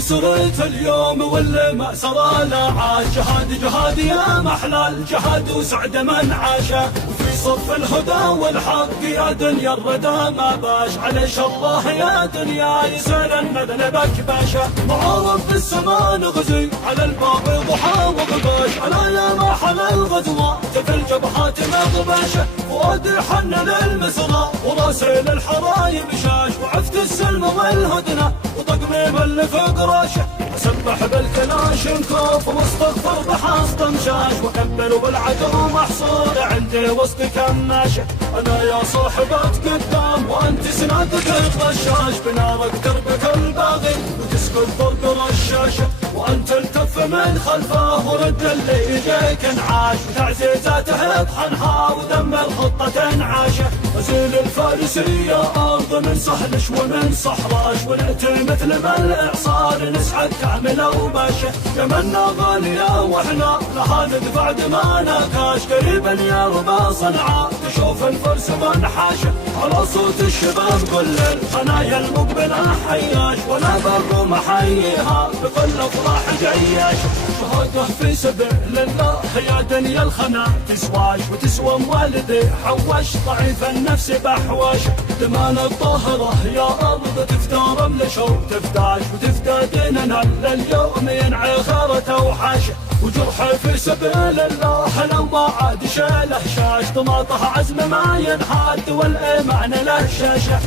سرت اليوم واللي ما سرى لا عاش. جهاد جهاد يا محلى الجهاد وسعد من عاشه، وفي صف الهدى والحق يا دنيا الردى ما باش. على الله يا دنيا يسر المذنبك باشا، معارف في السماء نغزي على الباب ضحى وغباش. على يا محل الغزوة في الجبهات مغباشة، فؤاد حن للمسرى وراسل الحرايم شاش. وعفت السلم والهدنة وطقميم اللي فوق راشه، سبح بالكلاشن كوف واستغفر بحاص طمشاش. وكبر بالعدو محصور عندي وسط كماشه، انا يا صاحبات قدام وانت سنادك الغشاش. بنارك دربك الباغي وتسكن فوق رشاشه، وانت التف من خلفه ورد اللي يجيك انعاش. وتعزيزاته بحنها ودم الخطة انعاشه، غزيل الفارسية ارض من سهلش ومن صحراش. ونأتي مثل ما الاعصار نسعد كاملة وباشا، يمنا غالية واحنا لها ندفع دمانا كاش. قريبا يا ربا صنعاء تشوف الفرس منحاشة، على صوت الشباب كل الخنايا المقبلة حياش. وانا بالروم احييها بكل افراح جياش، شهادة في سبيل الله يا دنيا الخنا تسواش. وتسوى والدي حواش ضعيف النفس بحواش، دمان الطاهرة يا ارض تفدى رمل شوق تفداش. وتفدى ديننا لليوم ينعي خيرة وحاشة، وجرحي في سبيل الله لو ما عاد شاله شاش. طماطه عزم ما ينحاد والايمان له شاشه.